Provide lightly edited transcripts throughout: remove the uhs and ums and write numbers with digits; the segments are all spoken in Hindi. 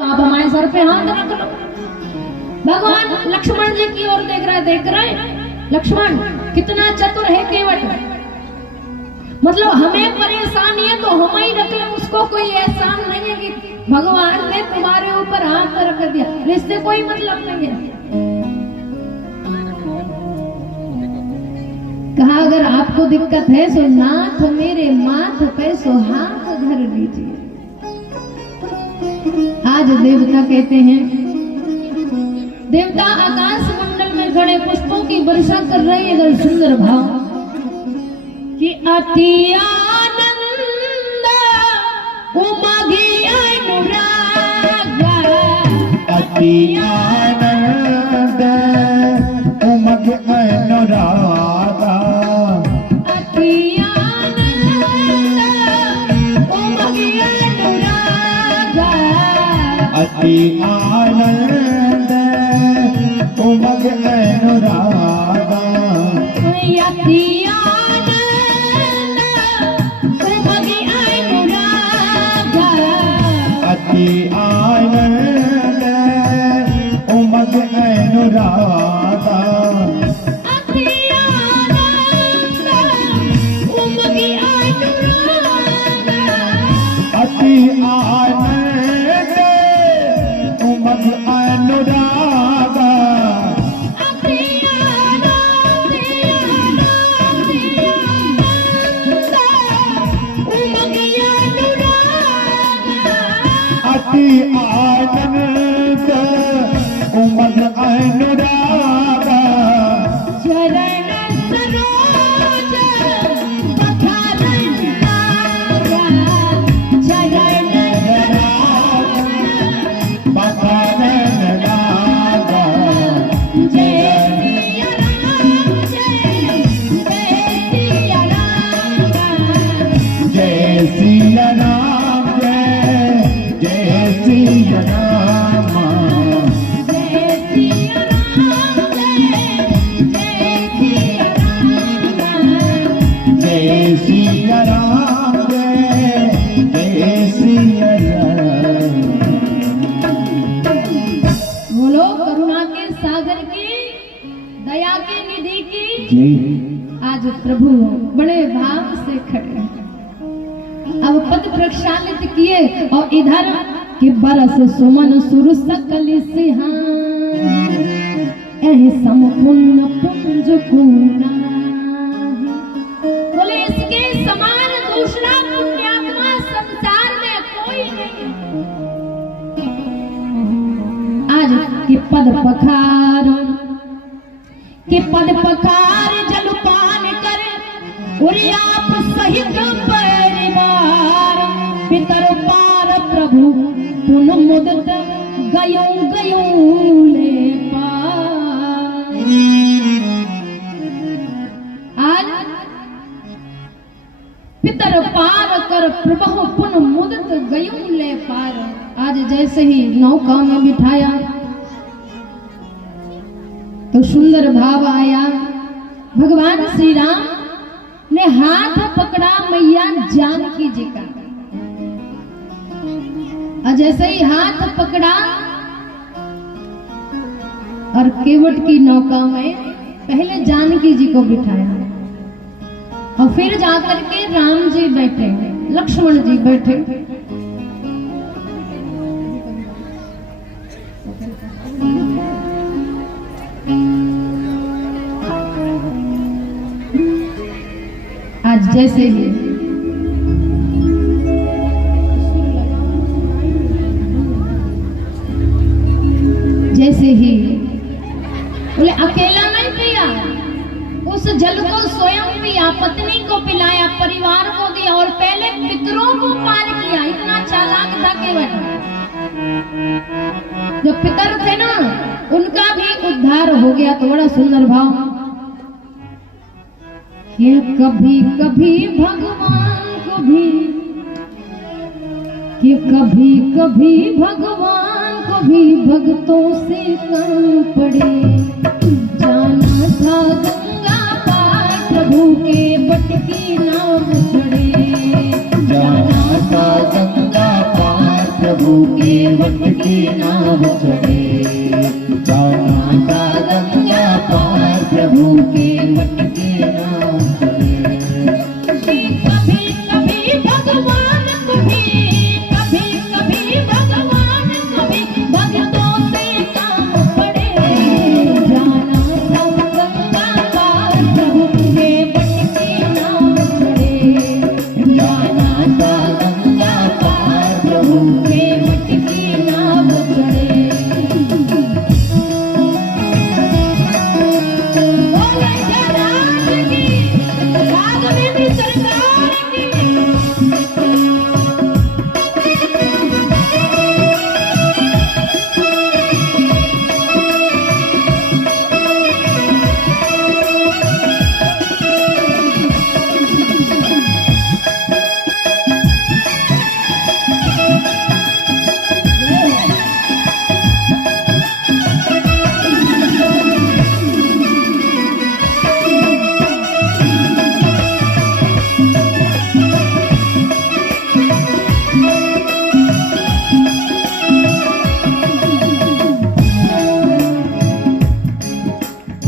आप हमारे सर पे हाथ रख लो। भगवान लक्ष्मण जी की ओर देख रहे लक्ष्मण कितना चतुर है केवट, मतलब हमें परेशानी है तो हम ही रख लें, उसको कोई एहसान नहीं है कि भगवान ने तुम्हारे ऊपर हाथ रख दिया, इससे कोई मतलब नहीं है। कहा अगर आपको दिक्कत है सो नाथ मेरे माथ पे सो हाथ धर लीजिए। आज देवता कहते हैं, देवता आकाश मंडल में खड़े पुष्पों की वर्षा कर रहे हैं। इधर सुंदर भाव कि अति आनंद उमगे अनुराग, अति आनंद उमगे अनुराग, अति आनंद उमगे अनुराग, अति आनंद उमगे अनुराग, अति अति आनंद उमगे अनुराग, अति आनंद उमगे अनुराग, अति आनंद उमगे अनुराग, अति आनंद उमगे अनुराग, अति आनंद उमगे अनुराग, चरण सरोज पखारन लागा, चरण पखारन लागा, जय सिया राम, जय सिया राम, जय सिया राम, जय सिया राम, जय सिया राम, जय सिया राम। बोलो करुणा के सागर की, दया के निधि की। आज प्रभु बड़े भाव से खड़े हैं। अब पद प्रक्षालित किए और इधर कि बरस सुमन सुर सकल सिहान, एहि सम पुण्य पुंज कुना। बोले इसके समान दूसरा पुण्यात्मा संसार में कोई नहीं है। आज के पद पखार जलपान कर उरी आप सहित परिवार, पितर पार प्रभु पुन मुदत गयो ले पार। आज पितर पार कर प्रभु पुन मुदत गयो ले पार। आज जैसे ही नौका में बिठाया तो सुंदर भाव आया। भगवान श्री राम ने हाथ पकड़ा मैया जानकी जी का, और जैसे ही हाथ पकड़ा और केवट की नौका में पहले जानकी जी को बिठाया और फिर जाकर के राम जी बैठे, लक्ष्मण जी बैठे। आज जैसे ही बोले अकेला नहीं पिया, उस जल को स्वयं पिया, पत्नी को पिलाया, परिवार को दिया और पहले पितरों को पार किया। इतना चालाक था केवट। जो पितर थे ना उनका भी उद्धार हो गया। तो बड़ा सुंदर भाव कि कभी कभी भगवान को भी, कि कभी कभी भगवान को भी भक्तों से कम पड़े। जाना था गंगा पार प्रभु के बट की नाव चढ़े, जाना था गंगा पार प्रभु प्रभु के वट की नाव चढ़े, जाना था गंगा पार प्रभु के वट की नाव चढ़े। कभी कभी भगवान कभी भगवान कभी भक्तों से काम पड़े, जाना था गंगा पार प्रभु के वट की नाव चढ़े, जाना था गंगा पार प्रभु के वट की नाव चढ़े। बोले जयराम की, राग में भी सरकार की।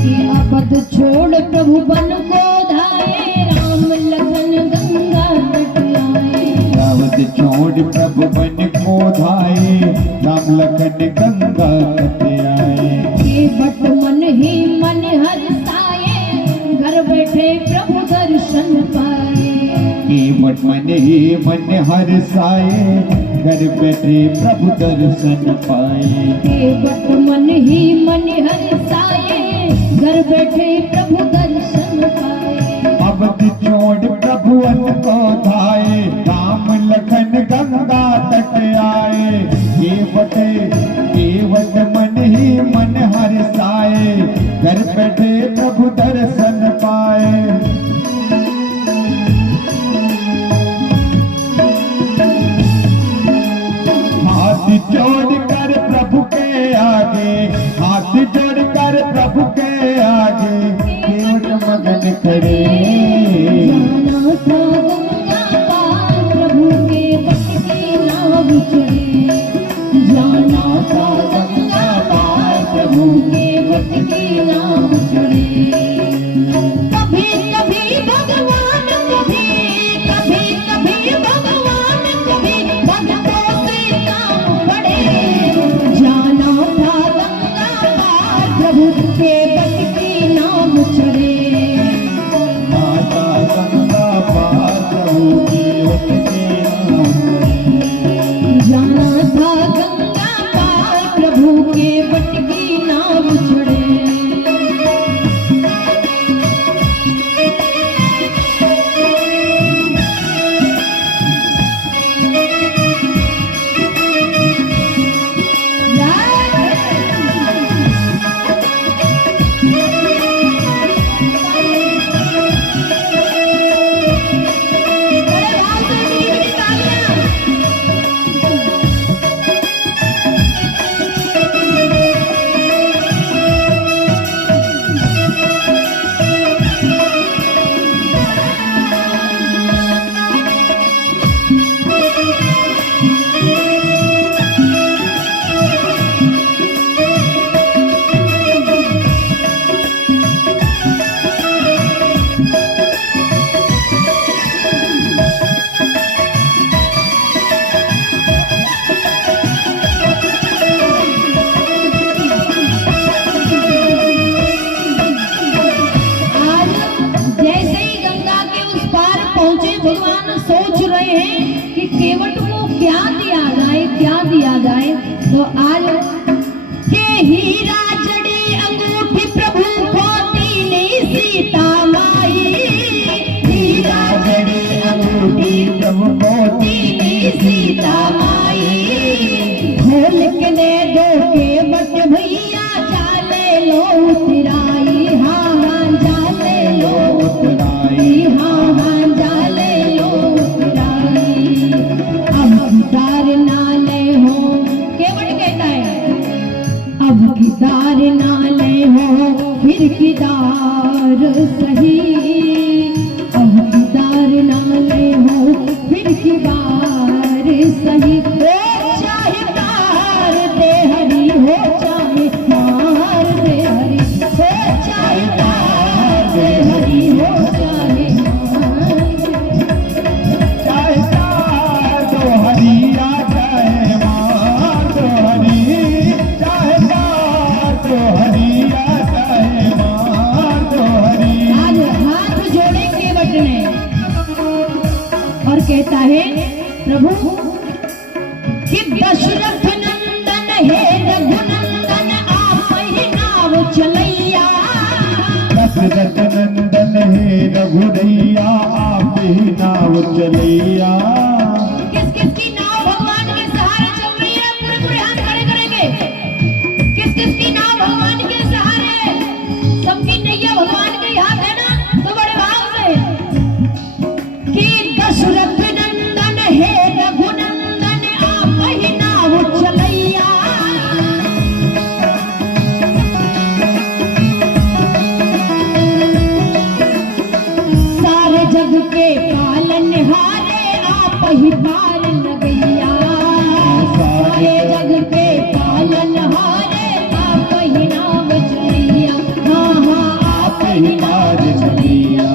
ये अपद छोड़ प्रभु बन को धाये, राम लखन गंगा तट आए। रावत छोड़ प्रभु बन को धाये, राम लखन गंगा तट आए। ये बट मन ही मन हर्षाए, घर बैठे प्रभु दर्शन पाए। केवट मन ही मन हर्षाए, घर बैठे प्रभु दर्शन पाए। ये बट मन ही मन हर्षाए, घर बैठे प्रभु दर्शन पाए। अवध छोड़ प्रभु अन को धाये, राम लखन गंगा तट आए। केवट मन ही मन हर्षाए, घर बैठे प्रभु दर्शन पाए। हाथ जोड़ कर प्रभु के आगे, हाथ जोड़ कर प्रभु के आगे, केवट मगन खड़े। जाना था गंगा पार प्रभु के वट की नाव चढ़े, जाना था गंगा पार प्रभु के वट की नाव चढ़े। कभी कभी भगवान कभी भगवान कभी भक्तों से काम पड़े, जाना था गंगा पार प्रभु के वट की नाव चढ़े। माता गंगा पार प्रभु के वट की नाव चढ़े। जाना था गंगा पार प्रभु के वट की नाव चढ़े। केवट को क्या दिया जाए तो आज के हीरा जड़ी अंगूठी प्रभु को दीनी सीता माई, हीरा जड़ी अंगूठी प्रभु को दीनी सीता माई। खोल के दे दो केवट भैया चाले लो उतराई, हाँ हाँ जाले लो उतराई, हाँ हाँ जाले लो उतराई। अब किदार नाले हो, केवट कहता है अब किदार नाले हो फिर किदार सही, अब किदार नाले हो फिर किदार सही। चाहे कहे प्रभु कि दशरथ नंदन हे रघुनंदन आप ही नाव चलैया। दशरथ नंदन हे रघुरैया आप ही नाव चलैया। किस किस की नाव भगवान के सहारे चल रही है? पूरे पूरे हाथ खड़े करेंगे। किस किस की नाव भगवान के सहारे? सबकी नैया भगवान के हाथ है ना, तो बड़े भाव से कि दशरथ नंदन हे रघुनंदन आप ही नाव चलैया। सारे जग के पालनहारे आप ही पार लगैया। सारे जग के पालनहारे आप ही नाव चलैया। हाँ हाँ आप ही नाव चलैया।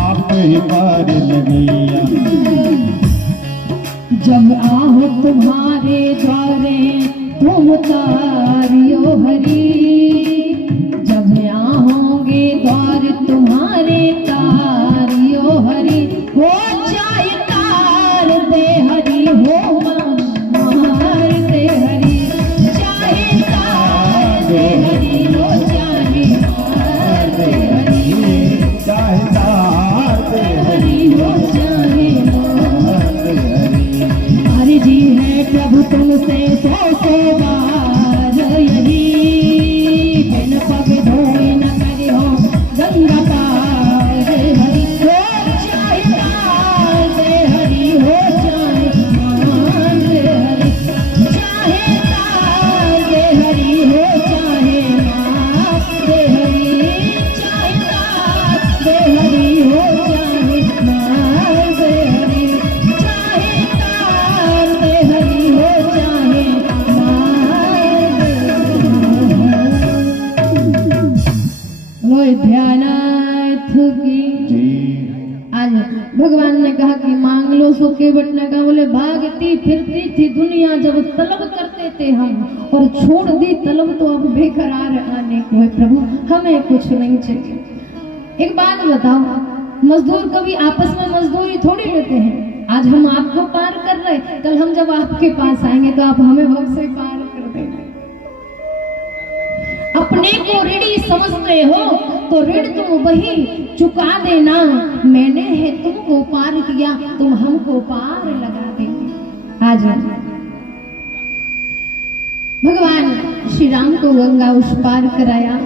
आप ही पार लगैया। जब आहो तुम्हारे द्वारे तुम तारियो हरि। जब आओगे द्वार तुम्हारे तारियो हरि। हो जाए तार दे हरि हो मार दे हरि। चाहे तार दे हरि हो चाहे मार दे हरि। चाहे तार दे हरि हो चाहे मार दे हरि। हरि जी है प्रभु तुमसे सौ बार यही। बिन पग धोए न करे हो गंगा पार हरि। हो चाहे तार दे हरि हो चाहे मार दे हरि। चाहे तार दे हरि हो चाहे मार दे हरि। चाहे तार दे हरि हो चाहे मार दे हरि। चाहे तार दे हरि हो चाहे मार दे। ध्यानार्थ की आज भगवान ने कहा कि मांग लो सो केवट ने कहा बोले भागती फिरती थी दुनिया जब तलब करते थे हम, और छोड़ दी तलब तो अब बेकरार आने को है। प्रभु हमें कुछ नहीं चाहिए। एक बात बताओ, मजदूर कभी आपस में मजदूरी थोड़ी लेते हैं। आज हम आपको पार कर रहे, कल हम जब आपके पास आएंगे तो आप हमें वक्त से पार कर देंगे। अपने को ऋणी समझते हो तो ऋण तुम वही चुका देना। मैंने है तुमको पार किया, तुम हमको पार लगा देंगे। आज भगवान श्री राम को गंगा उस पार कराया।